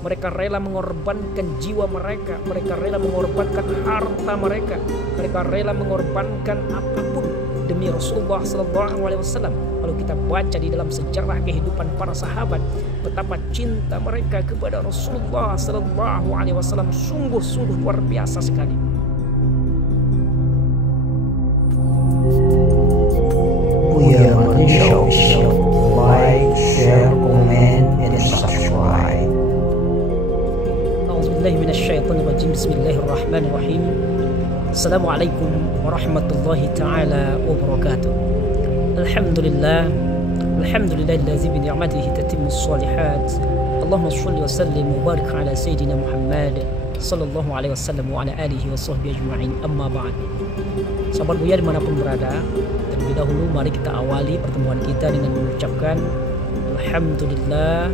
mereka rela mengorbankan jiwa mereka rela mengorbankan harta mereka rela mengorbankan apapun demi Rasulullah SAW. Kalau kita baca di dalam sejarah kehidupan para sahabat, betapa cinta mereka kepada Rasulullah SAW sungguh-sungguh luar biasa sekali. Buya Malaysia, like, share, comment, and subscribe. A'udzubillahiminasyaitonirrajim. Bismillahirrahmanirrahim. Assalamualaikum warahmatullahi ta'ala wabarakatuh. Alhamdulillahillazi bi ni'matihi tatimmus shalihat. Allahumma shalli wa sallim wa barik ala sayyidina Muhammad sallallahu alaihi wasallam wa ala alihi wa sahbihi ajma'in. Amma ba'd. Sahabat Buya dimanapun berada, terlebih dahulu mari kita awali pertemuan kita dengan mengucapkan Alhamdulillah,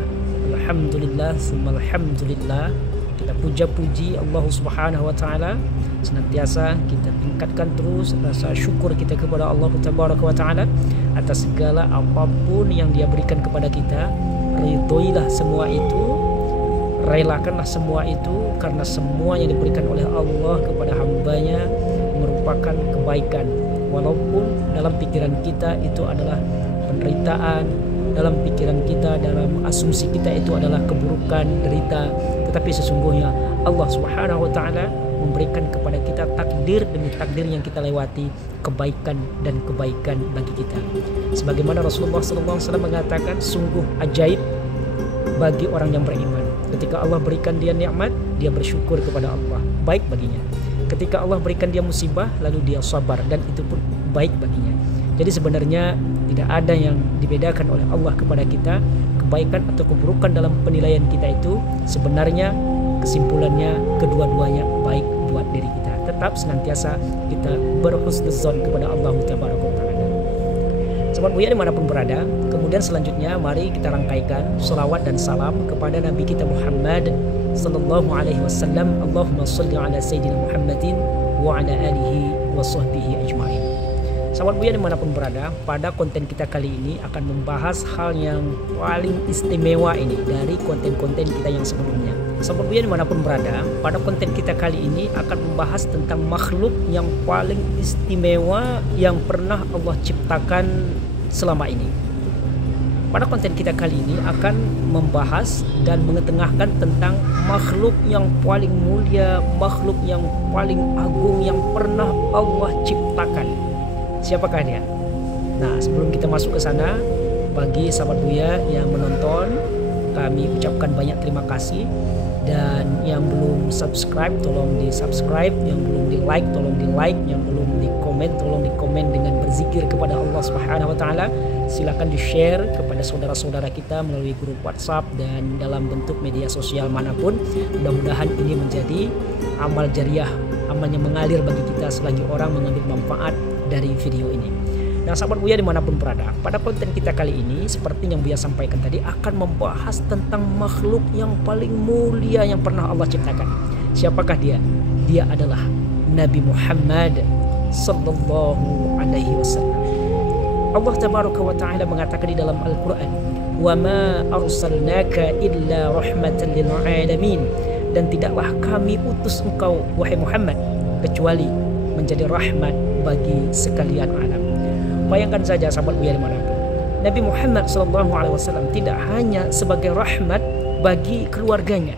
summa alhamdulillah. Kita puja-puji Allah Subhanahu wa Ta'ala. Senantiasa kita tingkatkan terus rasa syukur kita kepada Allah Tabaraka wa Ta'ala atas segala apapun yang Dia berikan kepada kita. Ridhoilah semua itu, relakanlah semua itu, karena semua yang diberikan oleh Allah kepada hambanya merupakan kebaikan. Walaupun dalam pikiran kita itu adalah penderitaan, dalam pikiran kita, dalam asumsi kita itu adalah keburukan, derita, tetapi sesungguhnya Allah Subhanahu wa Ta'ala memberikan kepada kita takdir demi takdir yang kita lewati, kebaikan dan kebaikan bagi kita. Sebagaimana Rasulullah SAW mengatakan, sungguh ajaib bagi orang yang beriman. Ketika Allah berikan dia nikmat, dia bersyukur kepada Allah, baik baginya. Ketika Allah berikan dia musibah, lalu dia sabar, dan itu pun baik baginya. Jadi sebenarnya tidak ada yang dibedakan oleh Allah kepada kita. Kebaikan atau keburukan dalam penilaian kita itu sebenarnya kesimpulannya kedua-duanya baik buat diri kita. Tetap senantiasa kita berhusnuzon kepada Allah Tabaraka wa Ta'ala. Sobat Buya dimanapun berada, kemudian selanjutnya mari kita rangkaikan salawat dan salam kepada Nabi kita Muhammad sallallahu alaihi wasallam. Allahumma shalli ala sayyidina Muhammadin wa ala alihi wa sahbihi ajma'in. Sahabat Buya dimanapun berada, pada konten kita kali ini akan membahas hal yang paling istimewa ini dari konten-konten kita yang sebelumnya. Sahabat Buya dimanapun berada, pada konten kita kali ini akan membahas tentang makhluk yang paling istimewa yang pernah Allah ciptakan selama ini. Pada konten kita kali ini akan membahas dan mengetengahkan tentang makhluk yang paling mulia, makhluk yang paling agung yang pernah Allah ciptakan. Siapakah dia? Nah, sebelum kita masuk ke sana, bagi sahabat Buya yang menonton, kami ucapkan banyak terima kasih. Dan yang belum subscribe, tolong di subscribe. Yang belum di like, tolong di like. Yang belum di komen, tolong di komen dengan berzikir kepada Allah Subhanahu wa Ta'ala. Silakan di share kepada saudara-saudara kita melalui grup WhatsApp dan dalam bentuk media sosial manapun. Mudah-mudahan ini menjadi amal jariah, amal yang mengalir bagi kita selagi orang mengambil manfaat dari video ini. Nah, sahabat Buya dimanapun berada, pada konten kita kali ini seperti yang Buya sampaikan tadi akan membahas tentang makhluk yang paling mulia yang pernah Allah ciptakan. Siapakah dia? Dia adalah Nabi Muhammad sallallahu alaihi wasallam. Allah Tabaraka wa Ta'ala mengatakan di dalam Al-Quran, wa ma arsalnaka illa rahmatan lil alamin, dan tidaklah kami utus engkau wahai Muhammad kecuali menjadi rahmat bagi sekalian alam. Bayangkan saja sahabat Buya dimanapun, Nabi Muhammad SAW tidak hanya sebagai rahmat bagi keluarganya,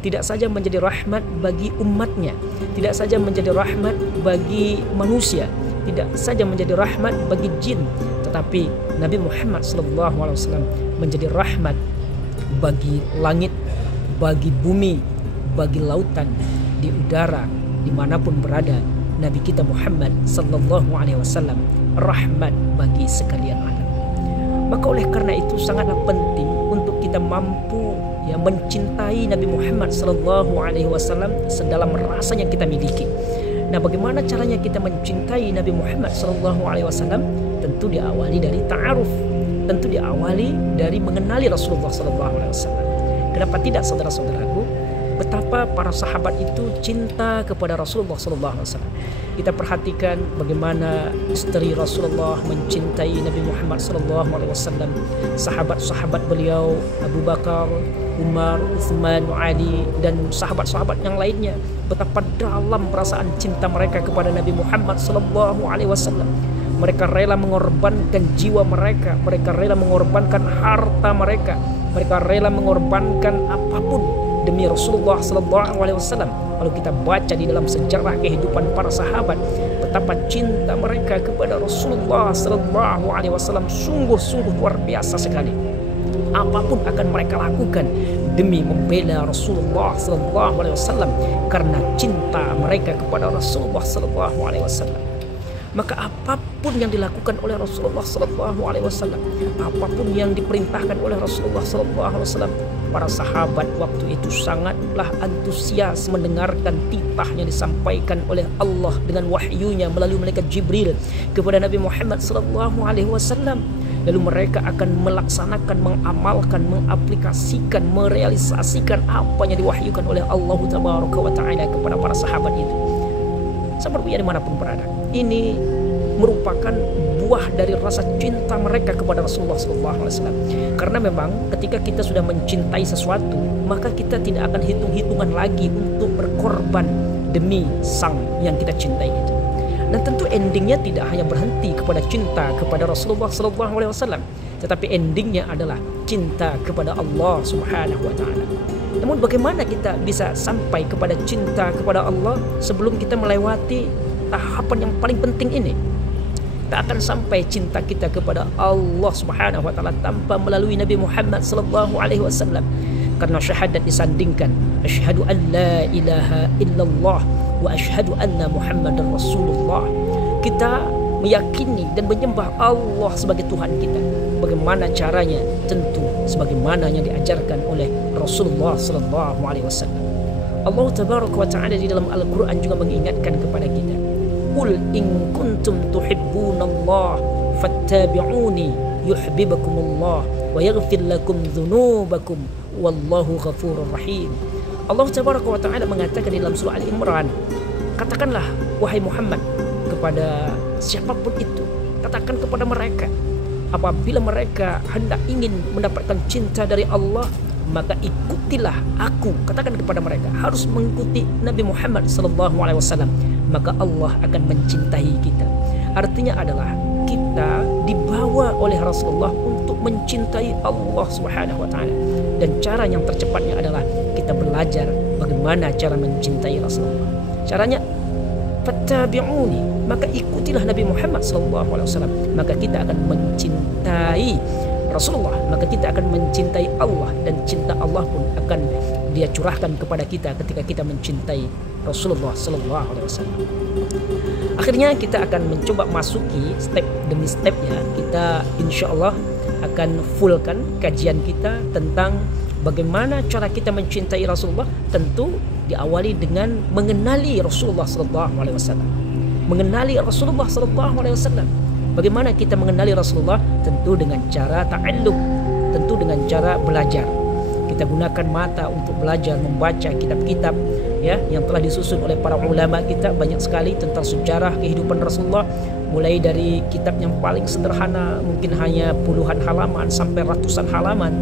tidak saja menjadi rahmat bagi umatnya, tidak saja menjadi rahmat bagi manusia, tidak saja menjadi rahmat bagi jin, tetapi Nabi Muhammad SAW menjadi rahmat bagi langit, bagi bumi, bagi lautan, di udara, dimanapun berada. Nabi kita Muhammad sallallahu alaihi wasallam rahmat bagi sekalian alam. Maka oleh karena itu sangatlah penting untuk kita mampu mencintai Nabi Muhammad sallallahu alaihi wasallam sedalam rasa yang kita miliki. Nah, bagaimana caranya kita mencintai Nabi Muhammad sallallahu alaihi wasallam? Tentu diawali dari ta'aruf. Tentu diawali dari mengenali Rasulullah sallallahu alaihi wasallam. Kenapa tidak, saudara-saudaraku? betapa para sahabat itu cinta kepada Rasulullah SAW. Kita perhatikan bagaimana istri Rasulullah mencintai Nabi Muhammad SAW, sahabat-sahabat beliau Abu Bakar, Umar, Uthman, Ali, dan sahabat-sahabat yang lainnya, betapa dalam perasaan cinta mereka kepada Nabi Muhammad SAW. Mereka rela mengorbankan jiwa mereka, mereka rela mengorbankan harta mereka, mereka rela mengorbankan apapun demi Rasulullah SAW. Kalau kita baca di dalam sejarah kehidupan para sahabat, betapa cinta mereka kepada Rasulullah SAW sungguh-sungguh luar biasa sekali. Apapun akan mereka lakukan demi membela Rasulullah SAW karena cinta mereka kepada Rasulullah SAW. Maka apapun yang dilakukan oleh Rasulullah SAW, apapun yang diperintahkan oleh Rasulullah SAW, para sahabat waktu itu sangatlah antusias mendengarkan titah yang disampaikan oleh Allah dengan wahyunya melalui malaikat Jibril kepada Nabi Muhammad SAW. Lalu mereka akan melaksanakan, mengamalkan, mengaplikasikan, merealisasikan apa yang diwahyukan oleh Allah Taala kepada para sahabat itu. Sahabat Buya dimanapun berada, ini merupakan buah dari rasa cinta mereka kepada Rasulullah SAW. Karena memang ketika kita sudah mencintai sesuatu, maka kita tidak akan hitung-hitungan lagi untuk berkorban demi sang yang kita cintai itu. Dan tentu endingnya tidak hanya berhenti kepada cinta kepada Rasulullah SAW, tetapi endingnya adalah cinta kepada Allah Subhanahu wa Ta'ala. Namun bagaimana kita bisa sampai kepada cinta kepada Allah sebelum kita melewati tahapan yang paling penting ini? Tak akan sampai cinta kita kepada Allah Subhanahu wa Ta'ala tanpa melalui Nabi Muhammad SAW. Karena syahadat disandingkan, asyhadu an la ilaha illallah wa asyhadu anna Muhammadar Rasulullah. Kita meyakini dan menyembah Allah sebagai Tuhan kita. Bagaimana caranya? Tentu sebagaimana yang diajarkan oleh Rasulullah SAW. Allah Tabaraka wa Ta'ala di dalam Al-Quran juga mengingatkan kepada kita, qul in kuntum tuhibbunallah fattabi'uni yuhibbukumullah wa yaghfir lakum dzunubakum wallahu ghafurur rahim. Allah Tabaraka wa Ta'ala mengatakan di dalam surah Al-Imran, katakanlah wahai Muhammad kepada siapapun itu, katakan kepada mereka, apabila mereka hendak ingin mendapatkan cinta dari Allah, maka ikutilah aku. Katakan kepada mereka harus mengikuti Nabi Muhammad SAW, maka Allah akan mencintai kita. Artinya adalah kita dibawa oleh Rasulullah untuk mencintai Allah Subhanahu wa Ta'ala. Dan cara yang tercepatnya adalah kita belajar bagaimana cara mencintai Rasulullah. Caranya fattabi'uni, maka ikutilah Nabi Muhammad SAW, maka kita akan mencintai Rasulullah, maka kita akan mencintai Allah, dan cinta Allah pun akan Dia curahkan kepada kita ketika kita mencintai Rasulullah SAW. Akhirnya kita akan mencoba masuki step demi step ya. Kita insya Allah akan fullkan kajian kita tentang bagaimana cara kita mencintai Rasulullah. Tentu diawali dengan mengenali Rasulullah SAW. Mengenali Rasulullah SAW. Bagaimana kita mengenali Rasulullah? Tentu dengan cara ta'allum, tentu dengan cara belajar. Kita gunakan mata untuk belajar membaca kitab-kitab ya yang telah disusun oleh para ulama kita, banyak sekali tentang sejarah kehidupan Rasulullah, mulai dari kitab yang paling sederhana mungkin hanya puluhan halaman sampai ratusan halaman,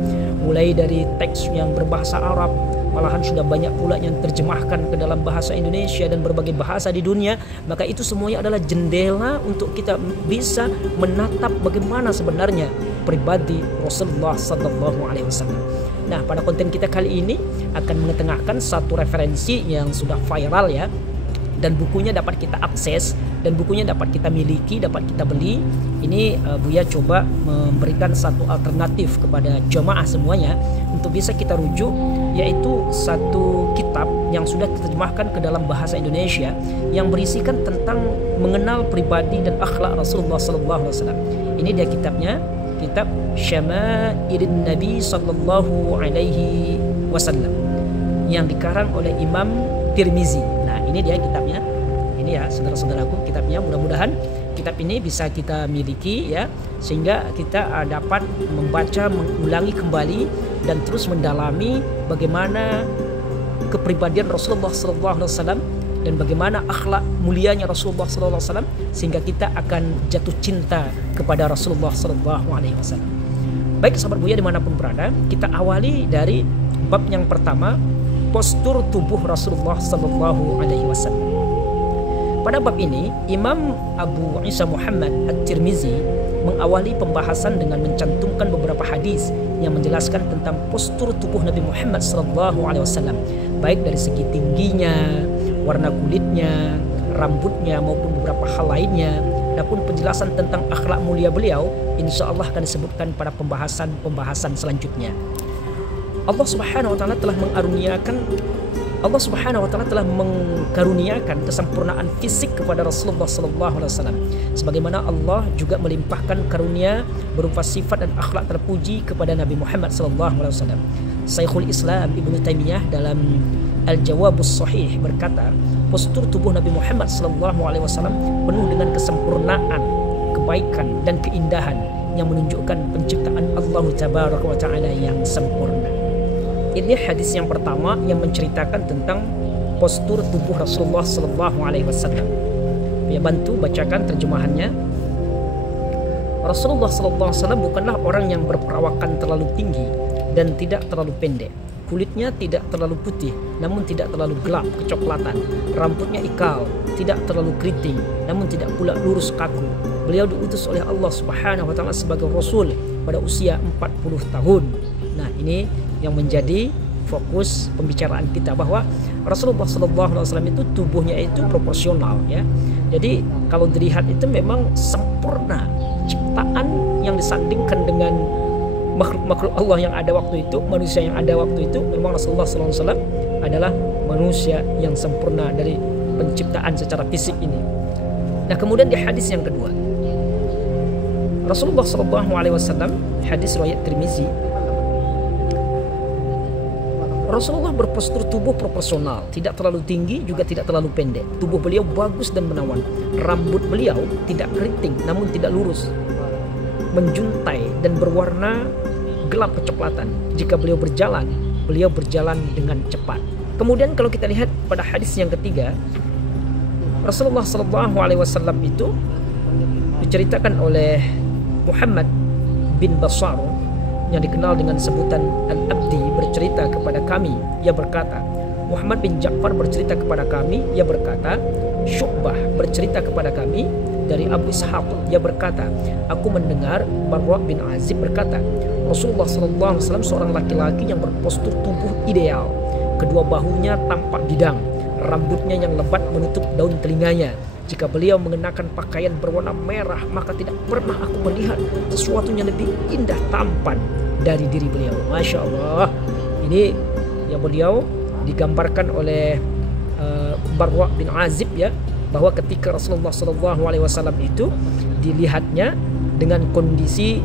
mulai dari teks yang berbahasa Arab, malahan sudah banyak pula yang terjemahkan ke dalam bahasa Indonesia dan berbagai bahasa di dunia. Maka itu semuanya adalah jendela untuk kita bisa menatap bagaimana sebenarnya pribadi Rasulullah SAW. Nah, pada konten kita kali ini akan mengetengahkan satu referensi yang sudah viral ya, dan bukunya dapat kita akses, dan bukunya dapat kita miliki, dapat kita beli. Ini Buya coba memberikan satu alternatif kepada jamaah semuanya untuk bisa kita rujuk, yaitu satu kitab yang sudah diterjemahkan ke dalam bahasa Indonesia yang berisikan tentang mengenal pribadi dan akhlak Rasulullah SAW. Ini dia kitabnya, kitab Syama'ilin Nabi Sallallahu Alaihi Wasallam yang dikarang oleh Imam Tirmizi. Nah, ini dia kitabnya. Ini ya saudara-saudaraku kitabnya. Mudah-mudahan kitab ini bisa kita miliki ya, sehingga kita dapat membaca, mengulangi kembali dan terus mendalami bagaimana kepribadian Rasulullah SAW dan bagaimana akhlak mulianya Rasulullah SAW sehingga kita akan jatuh cinta kepada Rasulullah SAW. Baik sahabat Buya dimanapun berada, kita awali dari bab yang pertama, postur tubuh Rasulullah SAW. Pada bab ini, Imam Abu Isa Muhammad At-Tirmizi mengawali pembahasan dengan mencantumkan beberapa hadis yang menjelaskan tentang postur tubuh Nabi Muhammad SAW, baik dari segi tingginya, warna kulitnya, rambutnya maupun beberapa hal lainnya. Adapun penjelasan tentang akhlak mulia beliau, insya Allah akan disebutkan pada pembahasan selanjutnya. Allah Subhanahu Wa Taala telah mengkaruniakan kesempurnaan fisik kepada Rasulullah SAW. Sebagaimana Allah juga melimpahkan karunia berupa sifat dan akhlak terpuji kepada Nabi Muhammad SAW. Syekhul Islam Ibnu Taimiyah dalam Al-Jawabus Sahih berkata, postur tubuh Nabi Muhammad SAW penuh dengan kesempurnaan, kebaikan dan keindahan yang menunjukkan penciptaan Allah Tabaraka wa Ta'ala yang sempurna. Ini hadis yang pertama yang menceritakan tentang postur tubuh Rasulullah SAW. Ya, bantu bacakan terjemahannya. Rasulullah SAW bukanlah orang yang berperawakan terlalu tinggi dan tidak terlalu pendek. Kulitnya tidak terlalu putih, namun tidak terlalu gelap kecoklatan. Rambutnya ikal, tidak terlalu keriting, namun tidak pula lurus kaku. Beliau diutus oleh Allah Subhanahu Wa Taala sebagai Rasul pada usia 40 tahun. Nah, ini yang menjadi fokus pembicaraan kita, bahwa Rasulullah SAW itu tubuhnya itu proporsional, ya. Jadi kalau dilihat itu memang sempurna, ciptaan yang disandingkan dengan makhluk Allah yang ada waktu itu, manusia yang ada waktu itu. Memang Rasulullah SAW adalah manusia yang sempurna dari penciptaan secara fisik ini. Nah, kemudian di hadis yang kedua, Rasulullah SAW, hadis riwayat Tirmizi, Rasulullah berpostur tubuh proporsional, tidak terlalu tinggi juga tidak terlalu pendek. Tubuh beliau bagus dan menawan. Rambut beliau tidak keriting namun tidak lurus, menjuntai dan berwarna gelap kecoklatan. Jika beliau berjalan dengan cepat. Kemudian kalau kita lihat pada hadis yang ketiga, Rasulullah SAW itu diceritakan oleh Muhammad bin Basar yang dikenal dengan sebutan Al-Abdi bercerita kepada kami, ia berkata, Muhammad bin Ja'far bercerita kepada kami, ia berkata, Syu'bah bercerita kepada kami dari Abu Ishaq, ia berkata, aku mendengar Barra bin Azib berkata, Rasulullah SAW seorang laki-laki yang berpostur tubuh ideal, kedua bahunya tampak bidang, rambutnya yang lebat menutup daun telinganya. Jika beliau mengenakan pakaian berwarna merah, maka tidak pernah aku melihat sesuatu yang lebih indah tampan dari diri beliau. Masya Allah. Ini yang beliau digambarkan oleh Barra bin Azib, ya, bahwa ketika Rasulullah SAW itu dilihatnya dengan kondisi,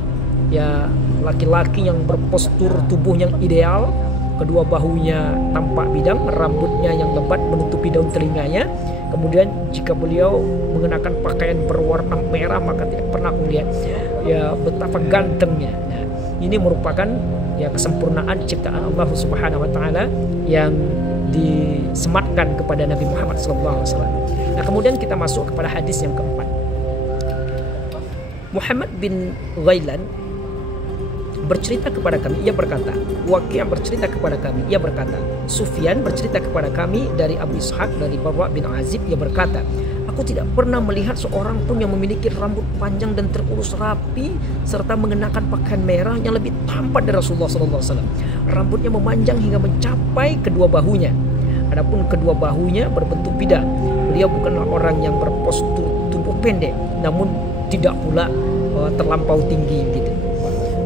ya, laki-laki yang berpostur tubuh yang ideal, kedua bahunya tampak bidang, rambutnya yang lebat menutupi daun telinganya. Kemudian jika beliau mengenakan pakaian berwarna merah, maka tidak pernah aku lihat, ya, betapa gantengnya. Nah, ini merupakan, ya, kesempurnaan ciptaan Allah Subhanahu Wa Taala yang disematkan kepada Nabi Muhammad SAW. Nah, kemudian kita masuk kepada hadis yang keempat. Muhammad bin Ghailan bercerita kepada kami, ia berkata, Waqi' bercerita kepada kami, ia berkata, Sufyan bercerita kepada kami dari Abu Ishaq dari Barra bin Azib, ia berkata, aku tidak pernah melihat seorang pun yang memiliki rambut panjang dan terurus rapi serta mengenakan pakaian merah yang lebih tampan dari Rasulullah SAW. Rambutnya memanjang hingga mencapai kedua bahunya. Adapun kedua bahunya berbentuk bidang. Beliau bukanlah orang yang berpostur tubuh pendek, namun tidak pula terlampau tinggi gitu.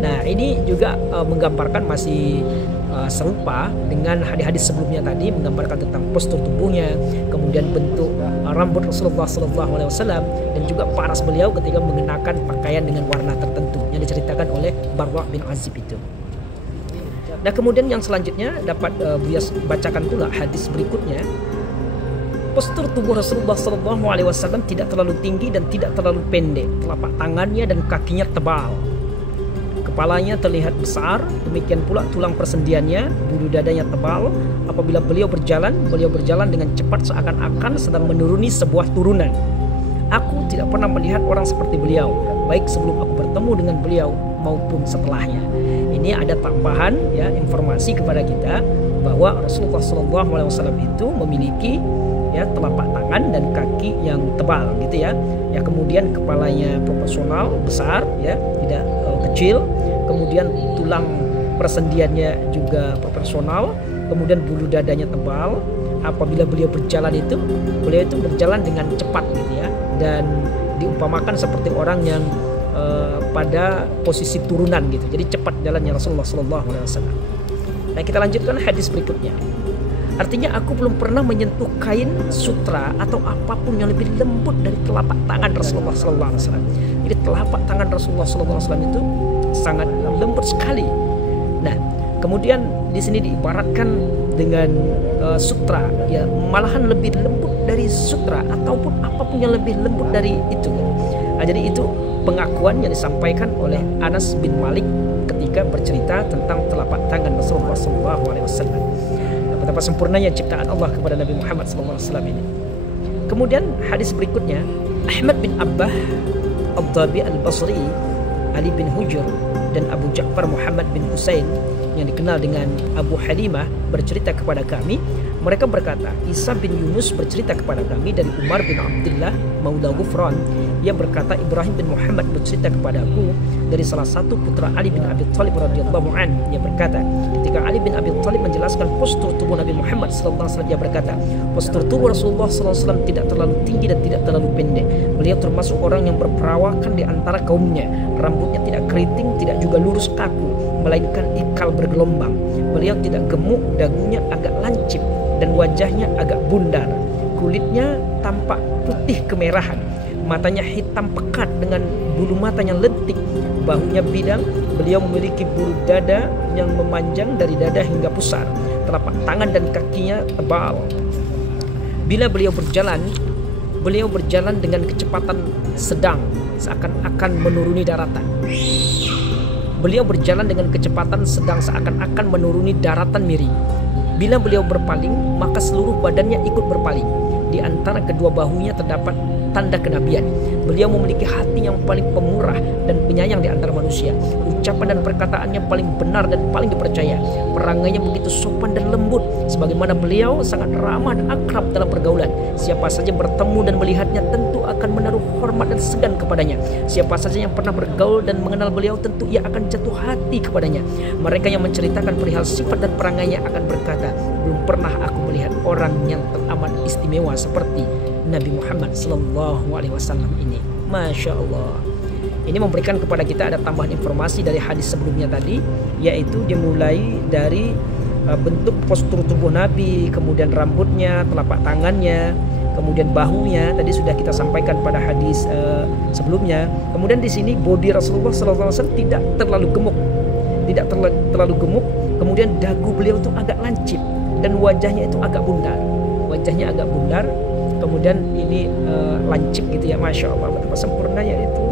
Nah, ini juga menggambarkan masih serupa dengan hadis-hadis sebelumnya tadi, menggambarkan tentang postur tubuhnya, kemudian bentuk rambut Rasulullah SAW, dan juga paras beliau ketika mengenakan pakaian dengan warna tertentu yang diceritakan oleh Barra bin Azib itu. Nah, kemudian yang selanjutnya dapat Buya bacakan pula hadis berikutnya. Postur tubuh Rasulullah SAW tidak terlalu tinggi dan tidak terlalu pendek. Telapak tangannya dan kakinya tebal. Kepalanya terlihat besar, demikian pula tulang persendiannya, bulu dadanya tebal. Apabila beliau berjalan dengan cepat seakan-akan sedang menuruni sebuah turunan. Aku tidak pernah melihat orang seperti beliau, baik sebelum aku bertemu dengan beliau maupun setelahnya. Ini ada tambahan ya, informasi kepada kita bahwa Rasulullah SAW itu memiliki ya telapak tangan dan kaki yang tebal gitu ya. Ya, kemudian kepalanya proporsional besar ya, tidak kecil. Kemudian tulang persendiannya juga proporsional. Kemudian bulu dadanya tebal. Apabila beliau berjalan itu berjalan dengan cepat gitu ya, dan diumpamakan seperti orang yang pada posisi turunan gitu. Jadi cepat jalannya Rasulullah SAW. Nah, kita lanjutkan hadis berikutnya. Artinya aku belum pernah menyentuh kain sutra atau apapun yang lebih lembut dari telapak tangan Rasulullah SAW. Jadi telapak tangan Rasulullah SAW itu sangat lembut sekali. Nah, kemudian di sini diibaratkan dengan sutra, ya malahan lebih lembut dari sutra ataupun apapun yang lebih lembut dari itu. Nah, jadi itu pengakuan yang disampaikan oleh Anas bin Malik ketika bercerita tentang telapak tangan Rasulullah SAW. Betapa sempurnanya ciptaan Allah kepada Nabi Muhammad SAW ini. Kemudian hadis berikutnya, Ahmad bin Abbah Ad-Dabi Al-Basri, Ali bin Hujr, dan Abu Ja'far Muhammad bin Husain yang dikenal dengan Abu Halimah bercerita kepada kami. Mereka berkata, Isa bin Yunus bercerita kepada kami dari Umar bin Abdullah Maula Ghufran. Ia berkata, Ibrahim bin Muhammad bercerita kepadaku dari salah satu putra Ali bin Abi Thalib radhiyallahu anhu. Ia berkata, ketika Ali bin Abi Thalib menjelaskan postur tubuh Nabi Muhammad SAW, dia berkata, postur tubuh Rasulullah SAW tidak terlalu tinggi dan tidak terlalu pendek. Beliau termasuk orang yang berperawakan di antara kaumnya. Rambutnya tidak keriting, tidak juga lurus kaku, melainkan ikal bergelombang. Beliau tidak gemuk, dagunya agak lancip, dan wajahnya agak bundar. Kulitnya tampak putih kemerahan, matanya hitam pekat dengan bulu matanya lentik, bahunya bidang. Beliau memiliki bulu dada yang memanjang dari dada hingga pusar. Telapak tangan dan kakinya tebal. Bila beliau berjalan dengan kecepatan sedang, seakan-akan menuruni daratan. Beliau berjalan dengan kecepatan sedang seakan-akan menuruni daratan miring. Bila beliau berpaling, maka seluruh badannya ikut berpaling. Di antara kedua bahunya terdapat tanda kenabian. Beliau memiliki hati yang paling pemurah dan penyayang di antara manusia. Ucapan dan perkataannya paling benar dan paling dipercaya. Perangainya begitu sopan dan lembut, sebagaimana beliau sangat ramah dan akrab dalam pergaulan. Siapa saja bertemu dan melihatnya tentu akan menaruh hormat dan segan kepadanya. Siapa saja yang pernah bergaul dan mengenal beliau tentu ia akan jatuh hati kepadanya. Mereka yang menceritakan perihal sifat dan perangainya akan berkata, belum pernah aku melihat orang yang teramat istimewa seperti Nabi Muhammad SAW ini. Masya Allah. Ini memberikan kepada kita ada tambahan informasi dari hadis sebelumnya tadi, yaitu dimulai dari bentuk postur tubuh Nabi, kemudian rambutnya, telapak tangannya, kemudian bahunya. Tadi sudah kita sampaikan pada hadis sebelumnya. Kemudian di sini bodi Rasulullah SAW tidak terlalu gemuk, Kemudian dagu beliau itu agak lancip dan wajahnya itu agak bundar. Kemudian ini lancip gitu ya, masya Allah, betapa sempurnanya itu,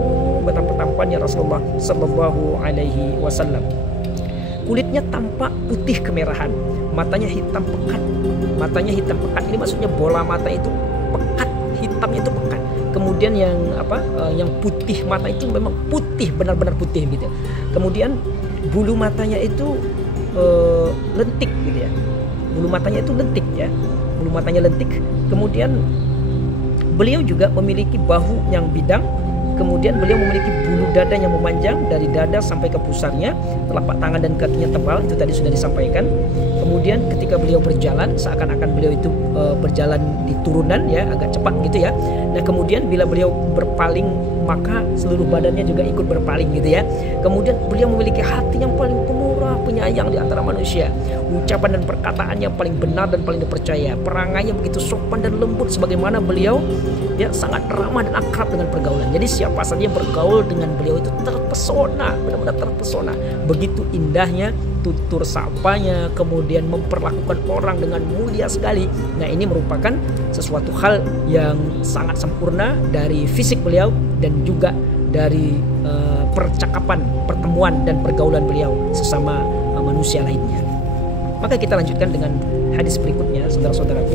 betapa tampannya Rasulullah Sallallahu Alaihi Wasallam. Kulitnya tampak putih kemerahan, matanya hitam pekat. Ini maksudnya bola mata itu pekat, hitamnya itu pekat. Kemudian yang putih mata itu memang putih, benar-benar putih gitu. Kemudian bulu matanya itu lentik gitu ya. Bulu matanya lentik. Kemudian beliau juga memiliki bahu yang bidang. Kemudian beliau memiliki bulu dada yang memanjang dari dada sampai ke pusarnya. Telapak tangan dan kakinya tebal, itu tadi sudah disampaikan. Kemudian ketika beliau berjalan, seakan-akan beliau itu berjalan di turunan ya, agak cepat gitu ya. Nah, kemudian bila beliau berpaling, maka seluruh badannya juga ikut berpaling gitu ya. Kemudian beliau memiliki hati yang paling pemurah, penyayang di antara manusia. Ucapan dan perkataannya paling benar dan paling dipercaya. Perangainya begitu sopan dan lembut, sebagaimana beliau ya sangat ramah dan akrab dengan pergaulan. Jadi siapa saja yang bergaul dengan beliau itu terpesona, benar-benar terpesona. Begitu indahnya tutur sapanya, kemudian memperlakukan orang dengan mulia sekali. Nah, ini merupakan sesuatu hal yang sangat sempurna dari fisik beliau dan juga dari percakapan, pertemuan dan pergaulan beliau sesama manusia lainnya. Maka kita lanjutkan dengan hadis berikutnya, saudara-saudaraku.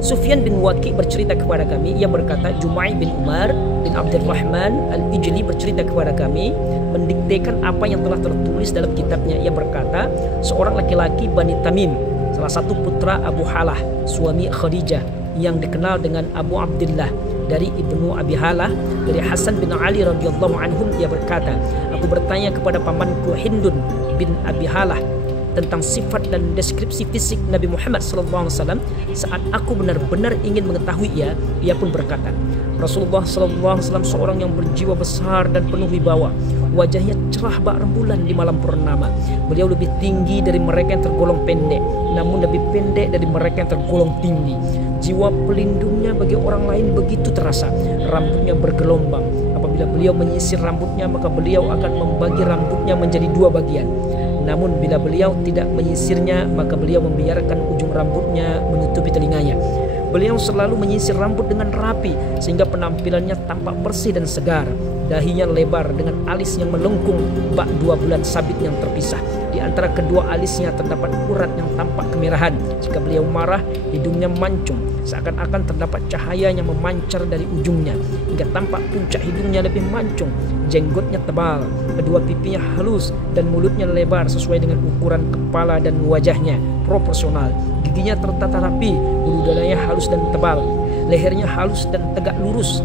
Sufyan bin Waqi bercerita kepada kami, ia berkata, Jumai bin Umar bin Abdurrahman Al-Ijli bercerita kepada kami, mendiktekan apa yang telah tertulis dalam kitabnya. Ia berkata, seorang laki-laki Bani Tamim, salah satu putra Abu Halah, suami Khadijah, yang dikenal dengan Abu Abdullah, dari Ibnu Abi Halah, dari Hasan bin Ali radhiyallahu anhum, ia berkata, aku bertanya kepada pamanku Hindun bin Abi Halah tentang sifat dan deskripsi fisik Nabi Muhammad SAW. Saat aku benar-benar ingin mengetahui ia pun berkata, Rasulullah SAW seorang yang berjiwa besar dan penuh wibawa. Wajahnya cerah bak rembulan di malam purnama. Beliau lebih tinggi dari mereka yang tergolong pendek, namun lebih pendek dari mereka yang tergolong tinggi. Jiwa pelindungnya bagi orang lain begitu terasa. Rambutnya bergelombang. Apabila beliau menyisir rambutnya, maka beliau akan membagi rambutnya menjadi dua bagian. Namun bila beliau tidak menyisirnya, maka beliau membiarkan ujung rambutnya menutupi telinganya. Beliau selalu menyisir rambut dengan rapi sehingga penampilannya tampak bersih dan segar. Dahinya lebar dengan alis yang melengkung bak 2 bulan sabit yang terpisah. Di antara kedua alisnya terdapat urat yang tampak kemerahan. Jika beliau marah, hidungnya mancung, seakan-akan terdapat cahaya yang memancar dari ujungnya hingga tampak puncak hidungnya lebih mancung. Jenggotnya tebal, kedua pipinya halus dan mulutnya lebar sesuai dengan ukuran kepala dan wajahnya proporsional. Giginya tertata rapi, bulu dadanya halus dan tebal, lehernya halus dan tegak lurus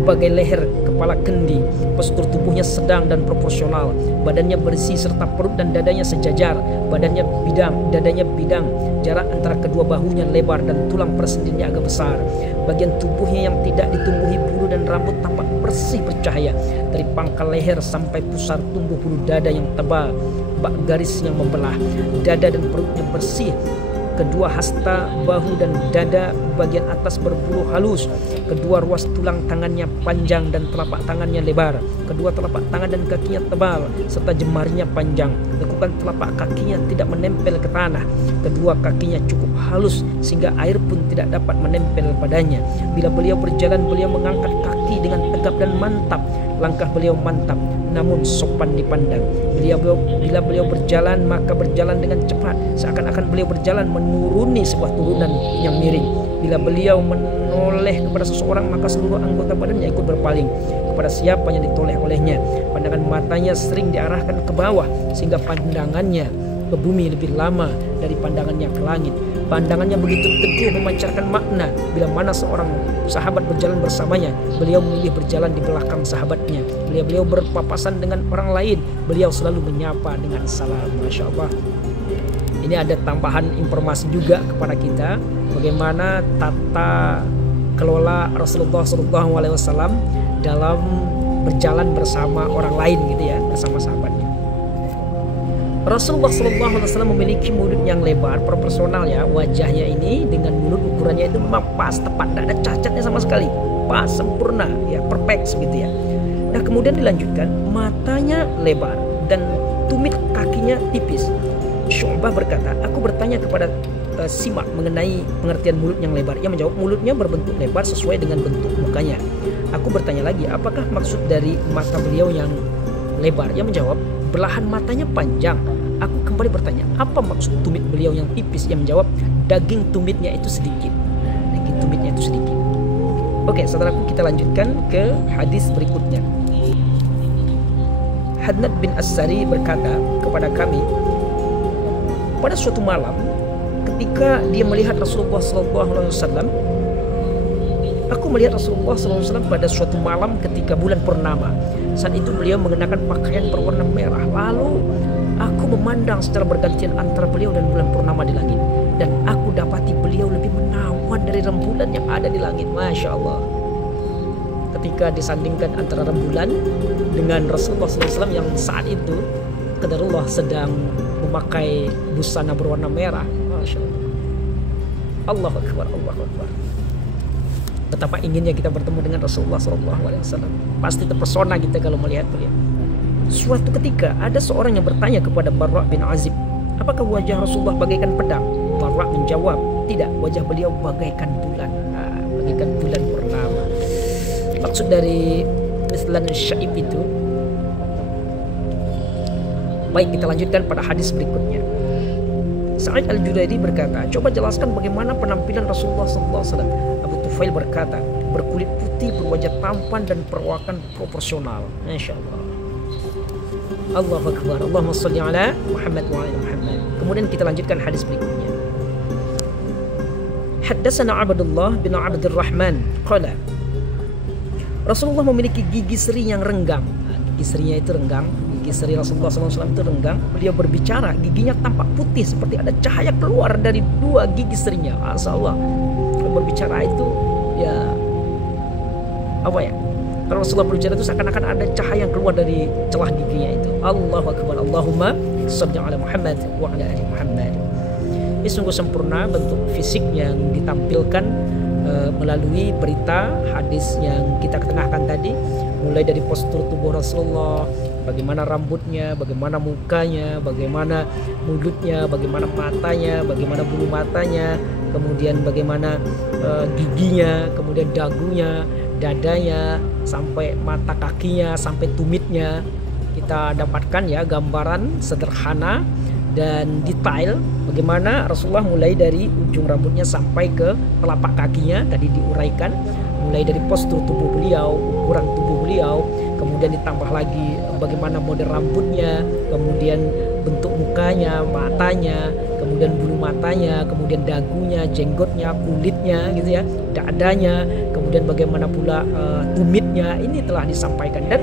bagai leher kepala kendi. Postur tubuhnya sedang dan proporsional. Badannya bersih serta perut dan dadanya sejajar. Badannya bidang, dadanya bidang. Jarak antara kedua bahunya lebar dan tulang persendiannya agak besar. Bagian tubuhnya yang tidak ditumbuhi bulu dan rambut tampak bersih bercahaya. Dari pangkal leher sampai pusar tumbuh bulu dada yang tebal, bak garis yang membelah. Dada dan perutnya bersih. Kedua hasta, bahu dan dada bagian atas berbulu halus. Kedua ruas tulang tangannya panjang dan telapak tangannya lebar. Kedua telapak tangan dan kakinya tebal serta jemarinya panjang. Lekukan telapak kakinya tidak menempel ke tanah. Kedua kakinya cukup halus sehingga air pun tidak dapat menempel padanya. Bila beliau berjalan, beliau mengangkat kaki dengan tegap dan mantap. Langkah beliau mantap namun sopan dipandang. Bila beliau berjalan, maka berjalan dengan cepat, seakan-akan beliau berjalan menuruni sebuah turunan yang miring. Bila beliau menoleh kepada seseorang, maka seluruh anggota badannya ikut berpaling kepada siapa yang ditoleh olehnya. Pandangan matanya sering diarahkan ke bawah sehingga pandangannya ke bumi lebih lama dari pandangannya ke langit. Pandangannya begitu teguh memancarkan makna. Bila mana seorang sahabat berjalan bersamanya, beliau memilih berjalan di belakang sahabatnya. Bila beliau berpapasan dengan orang lain, beliau selalu menyapa dengan salam. Masya Allah. Ini ada tambahan informasi juga kepada kita bagaimana tata kelola Rasulullah SAW dalam berjalan bersama orang lain gitu ya, bersama sahabatnya. Rasulullah SAW memiliki mulut yang lebar, proporsional ya, wajahnya ini dengan mulut ukurannya itu memang pas, tepat, tidak ada cacatnya sama sekali, pas, sempurna, ya, perfect gitu ya. Nah kemudian dilanjutkan, matanya lebar dan tumit kakinya tipis. Syu'bah berkata, aku bertanya kepada Simak mengenai pengertian mulut yang lebar. Ia menjawab, mulutnya berbentuk lebar sesuai dengan bentuk mukanya. Aku bertanya lagi, apakah maksud dari mata beliau yang lebar? Ia menjawab, belahan matanya panjang. Aku kembali bertanya, apa maksud tumit beliau yang tipis? Ia menjawab, daging tumitnya itu sedikit. Daging tumitnya itu sedikit. Oke, saudaraku, kita lanjutkan ke hadis berikutnya. Hadnad bin As-Sari berkata kepada kami, pada suatu malam ketika dia melihat Rasulullah SAW, aku melihat Rasulullah SAW pada suatu malam ketika bulan purnama. Saat itu beliau mengenakan pakaian berwarna merah. Lalu aku memandang secara bergantian antara beliau dan bulan purnama di langit, dan aku dapati beliau lebih menawan dari rembulan yang ada di langit. Masya Allah. Ketika disandingkan antara rembulan dengan Rasulullah SAW yang saat itu qadarullah sedang memakai busana berwarna merah. Masya Allah. Allahu Akbar, Allahu Akbar. Betapa inginnya kita bertemu dengan Rasulullah SAW. Pasti terpesona kita kalau melihat beliau. Suatu ketika ada seorang yang bertanya kepada Barra bin Azib, apakah wajah Rasulullah bagaikan pedang? Barra menjawab, tidak, wajah beliau bagaikan bulan, bagaikan bulan purnama. Maksud dari Mislan Syaib itu, Baik, kita lanjutkan pada hadis berikutnya. Sa'id Al-Judaidi berkata, coba jelaskan bagaimana penampilan Rasulullah SAW. Abu Tufail berkata, berkulit putih, berwajah tampan dan perawakan proporsional. Masya Allah. Allahu Akbar. Allahumma salli ala Muhammad wa ala Muhammad. Kemudian kita lanjutkan hadis berikutnya. Haddatsana Abdullah bin Abdurrahman qala, Rasulullah memiliki gigi seri yang renggang. Gigi serinya itu renggang. Gigi seri Rasulullah SAW itu renggang. Beliau berbicara, giginya tampak putih seperti ada cahaya keluar dari dua gigi serinya. Masya Allah. Kalau berbicara itu ya apa ya? Kalau Rasulullah berbicara itu seakan-akan ada cahaya yang keluar dari celah giginya itu. Allahu Akbar. Allahumma shalli ala Muhammad wa ala ali Muhammad. Ini sungguh sempurna bentuk fisik yang ditampilkan melalui berita hadis yang kita ketengahkan tadi, mulai dari postur tubuh Rasulullah, bagaimana rambutnya, bagaimana mukanya, bagaimana mulutnya, bagaimana matanya, bagaimana bulu matanya, kemudian bagaimana giginya, kemudian dagunya, dadanya, sampai mata kakinya, sampai tumitnya. Kita dapatkan ya gambaran sederhana dan detail bagaimana Rasulullah mulai dari ujung rambutnya sampai ke telapak kakinya tadi diuraikan, mulai dari postur tubuh beliau, ukuran tubuh beliau, kemudian ditambah lagi bagaimana model rambutnya, kemudian bentuk mukanya, matanya, kemudian bulu matanya, kemudian dagunya, jenggotnya, kulitnya gitu ya, dadanya, kemudian bagaimana pula tumitnya, ini telah disampaikan, dan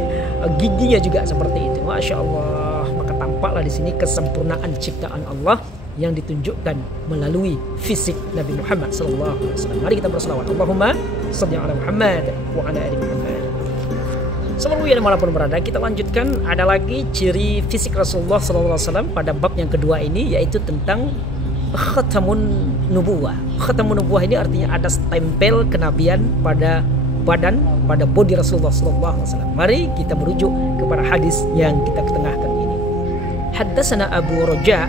giginya juga seperti itu. Masya Allah. Maka tampaklah di sini kesempurnaan ciptaan Allah yang ditunjukkan melalui fisik Nabi Muhammad SAW. Mari kita berselawat. Allahumma shalli ala Muhammad wa ala ali Muhammad. Seluruh yang dimanapun berada, kita lanjutkan. Ada lagi ciri fisik Rasulullah SAW pada bab yang kedua ini, yaitu tentang khatamun nubuwah. Khatamun nubuwah ini artinya ada stempel kenabian pada badan, pada bodi Rasulullah SAW. Mari kita merujuk kepada hadis yang kita ketengahkan ini. Haddatsana Abu Raja,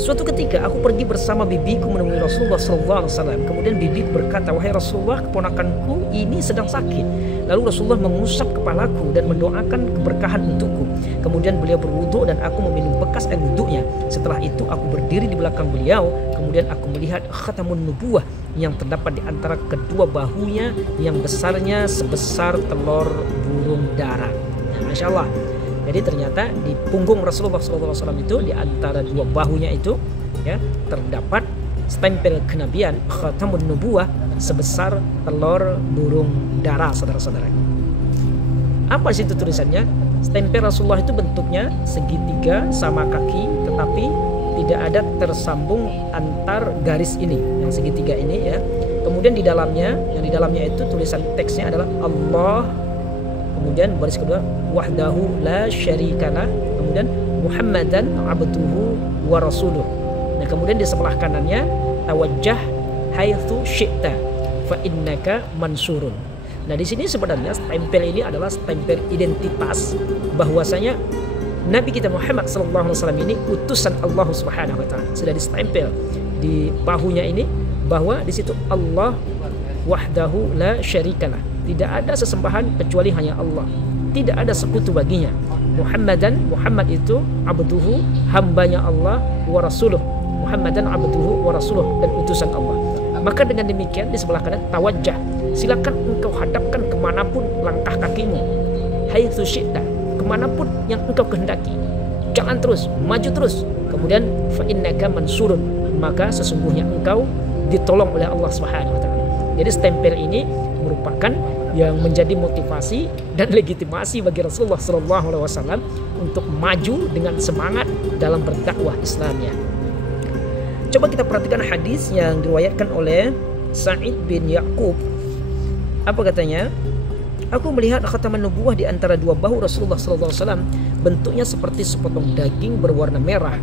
suatu ketika aku pergi bersama bibiku menemui Rasulullah SAW. Kemudian bibiku berkata, wahai Rasulullah, keponakanku ini sedang sakit. Lalu Rasulullah mengusap kepalaku dan mendoakan keberkahan untukku. Kemudian beliau berwudu dan aku meminum bekas air wudunya. Setelah itu aku berdiri di belakang beliau. Kemudian aku melihat khatamun nubuwah yang terdapat di antara kedua bahunya yang besarnya sebesar telur burung dara. Nah, Masya Allah. Jadi ternyata di punggung Rasulullah SAW itu, di antara dua bahunya itu ya, terdapat stempel kenabian khatamun nubuwah sebesar telur burung dara, saudara-saudara. Apa di situ tulisannya? Stempel Rasulullah itu bentuknya segitiga sama kaki, tetapi tidak ada tersambung antar garis ini, yang segitiga ini ya. Kemudian di dalamnya, yang di dalamnya itu tulisan teksnya adalah Allah. Kemudian baris kedua wahdahu la syarikalah, kemudian Muhammadan abduhu wa rasuluh. Nah, kemudian di sebelah kanannya tawajjah haitsu syi'ta fa innaka mansurun. Nah, di sini sebenarnya stempel ini adalah stempel identitas bahwasanya Nabi kita Muhammad SAW ini utusan Allah Subhanahu wa taala. Sudah distempel di bahunya ini bahwa di situ Allah wahdahu la syarikalah. Tidak ada sesembahan kecuali hanya Allah. Tidak ada sekutu baginya. Muhammad itu abduhu, hambanya Allah, wa rasuluh. Muhammadan abduhu wa rasuluh, dan utusan Allah. Maka dengan demikian di sebelah kanan tawajjah, silakan engkau hadapkan kemanapun langkah kakimu. Haitsu syi'ta, kemanapun yang engkau kehendaki. Jalan terus, maju terus. Kemudian fa innaka mansurun, maka sesungguhnya engkau ditolong oleh Allah Subhanahu wa taala. Jadi stempel ini merupakan yang menjadi motivasi dan legitimasi bagi Rasulullah SAW untuk maju dengan semangat dalam berdakwah Islamnya. Coba kita perhatikan hadis yang diriwayatkan oleh Sa'id bin Ya'qub. Apa katanya? Aku melihat khataman nubuwah di antara dua bahu Rasulullah SAW, bentuknya seperti sepotong daging berwarna merah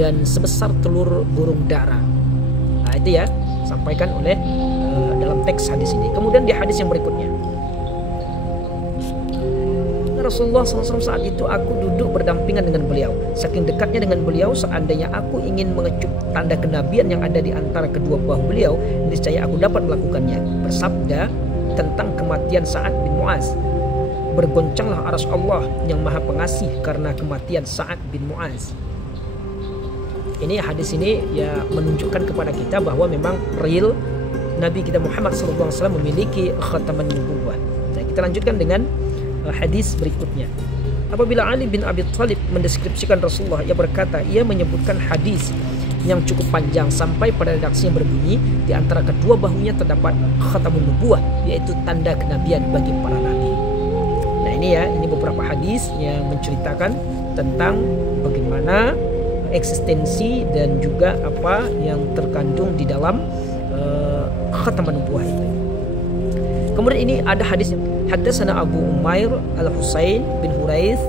dan sebesar telur burung dara. Nah, itu ya, sampaikan oleh dalam teks hadis ini. Kemudian di hadis yang berikutnya, Rasulullah SAW saat itu aku duduk berdampingan dengan beliau. Saking dekatnya dengan beliau, seandainya aku ingin mengecup tanda kenabian yang ada di antara kedua bahu beliau, niscaya aku dapat melakukannya. Bersabda tentang kematian Sa'ad bin Mu'az, bergoncanglah arsy Allah yang Maha Pengasih karena kematian Sa'ad bin Mu'az. Ini hadis ini ya menunjukkan kepada kita bahwa memang real Nabi kita Muhammad SAW memiliki khataman nubuwah. Nah, kita lanjutkan dengan hadis berikutnya. Apabila Ali bin Abi Thalib mendeskripsikan Rasulullah, ia berkata, ia menyebutkan hadis yang cukup panjang sampai pada redaksi yang berbunyi, di antara kedua bahunya terdapat khatamun nubuwah, yaitu tanda kenabian bagi para nabi. Nah ini beberapa hadis yang menceritakan tentang bagaimana eksistensi dan juga apa yang terkandung di dalam khataman nubuwah itu. Kemudian ini ada hadis yang haddatsana Abu Umair Al-Husain bin Huraith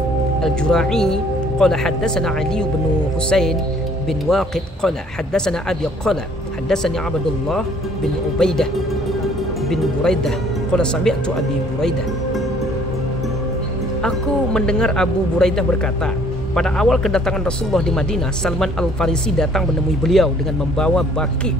Al-Jura'i qala haddatsana Ali bin Husain bin Waqid qala haddatsana Abi qala haddatsani Abdullah bin Ubaidah bin Buraidah qala sami'tu Abi Buraidah. Aku mendengar Abu Buraidah berkata, pada awal kedatangan Rasulullah di Madinah, Salman Al-Farisi datang menemui beliau dengan membawa baki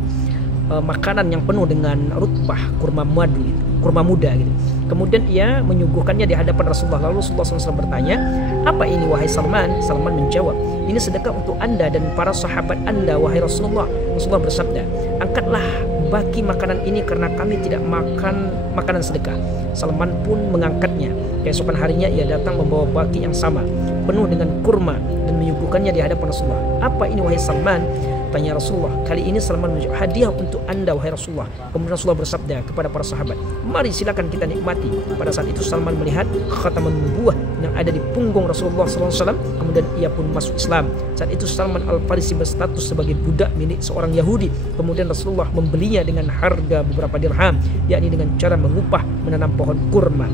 makanan yang penuh dengan rutbah kurma muda gitu. Kemudian ia menyuguhkannya di hadapan Rasulullah. Lalu Rasulullah SAW bertanya, apa ini wahai Salman? Salman menjawab, ini sedekah untuk anda dan para sahabat anda wahai Rasulullah. Rasulullah bersabda, angkatlah baki makanan ini karena kami tidak makan makanan sedekah. Salman pun mengangkatnya. Keesokan harinya ia datang membawa baki yang sama penuh dengan kurma dan menyuguhkannya di hadapan Rasulullah. Apa ini wahai Salman? Tanya Rasulullah. Kali ini Salman menjawab, hadiah untuk anda wahai Rasulullah. Kemudian Rasulullah bersabda kepada para sahabat, mari silakan kita nikmati. Pada saat itu Salman melihat khataman nubuwah yang ada di punggung Rasulullah SAW. Kemudian ia pun masuk Islam. Saat itu Salman Al-Farisi berstatus sebagai budak milik seorang Yahudi. Kemudian Rasulullah membelinya dengan harga beberapa dirham, yakni dengan cara mengupah menanam pohon kurma.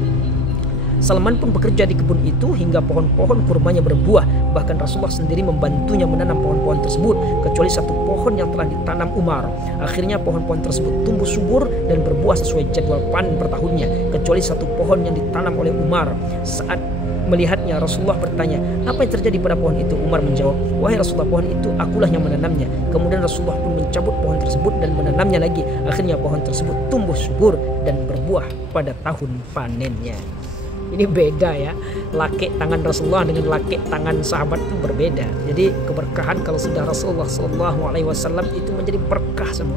Salman pun bekerja di kebun itu hingga pohon-pohon kurmanya berbuah. Bahkan Rasulullah sendiri membantunya menanam pohon-pohon tersebut, kecuali satu pohon yang telah ditanam Umar. Akhirnya pohon-pohon tersebut tumbuh subur dan berbuah sesuai jadwal panen per tahunnya, kecuali satu pohon yang ditanam oleh Umar. Saat melihatnya, Rasulullah bertanya, apa yang terjadi pada pohon itu? Umar menjawab, wahai Rasulullah, pohon itu akulah yang menanamnya. Kemudian Rasulullah pun mencabut pohon tersebut dan menanamnya lagi. Akhirnya pohon tersebut tumbuh subur dan berbuah pada tahun panennya. Ini beda ya, lakik tangan Rasulullah dengan lakik tangan sahabat itu berbeda. Jadi keberkahan kalau sudah Rasulullah SAW itu menjadi berkah semua.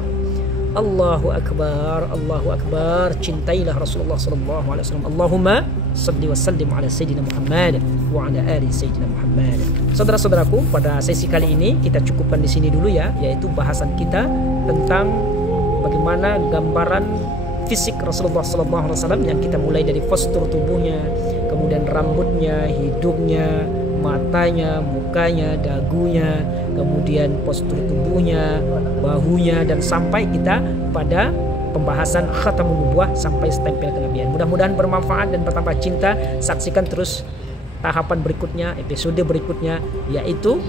Allahu Akbar, Allahu Akbar. Cintailah Rasulullah SAW. Allahumma salli wa sallim ala Sayyidina Muhammad wa ala ali Sayyidina Muhammad. Saudara-saudaraku, pada sesi kali ini kita cukupkan di sini dulu ya, yaitu bahasan kita tentang bagaimana gambaran fisik Rasulullah SAW yang kita mulai dari postur tubuhnya, kemudian rambutnya, hidungnya, matanya, mukanya, dagunya, kemudian postur tubuhnya, bahunya, dan sampai kita pada pembahasan khatamun nubuwah sampai stempel kenabian. Mudah-mudahan bermanfaat dan bertambah cinta. Saksikan terus tahapan berikutnya, episode berikutnya, yaitu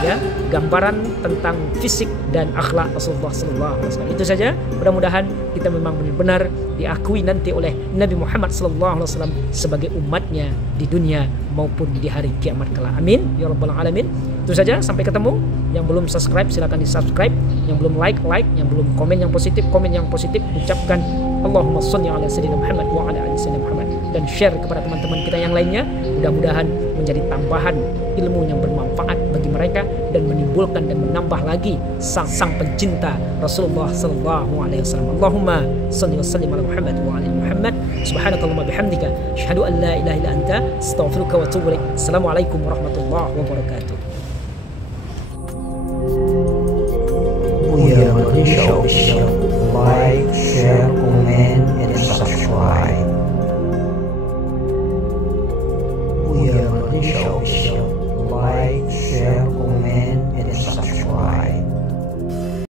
ya gambaran tentang fisik dan akhlak Rasulullah SAW. Itu saja. Mudah-mudahan kita memang benar-benar diakui nanti oleh Nabi Muhammad SAW sebagai umatnya di dunia maupun di hari kiamat kelak. Amin ya rabbal alamin. Itu saja. Sampai ketemu. Yang belum subscribe silakan di subscribe. Yang belum like. Yang belum komen yang positif. Ucapkan Allahumma sholli ala Sayyidina Muhammad wa ala ali Sayyidina Muhammad, dan share kepada teman-teman kita yang lainnya. Mudah-mudahan menjadi tambahan ilmu yang bermanfaat bagi mereka dan menimbulkan dan menambah lagi sang pencinta Rasulullah sallallahu alaihi wasallam. Allahumma shalli wa sallim ala Muhammad wa ala Muhammad. Subhanakallahumma bihamdika asyhadu an la ilaha illa anta astaghfiruka wa atubu ilaik. Assalamualaikum warahmatullahi wabarakatuh. Buya Malaysia.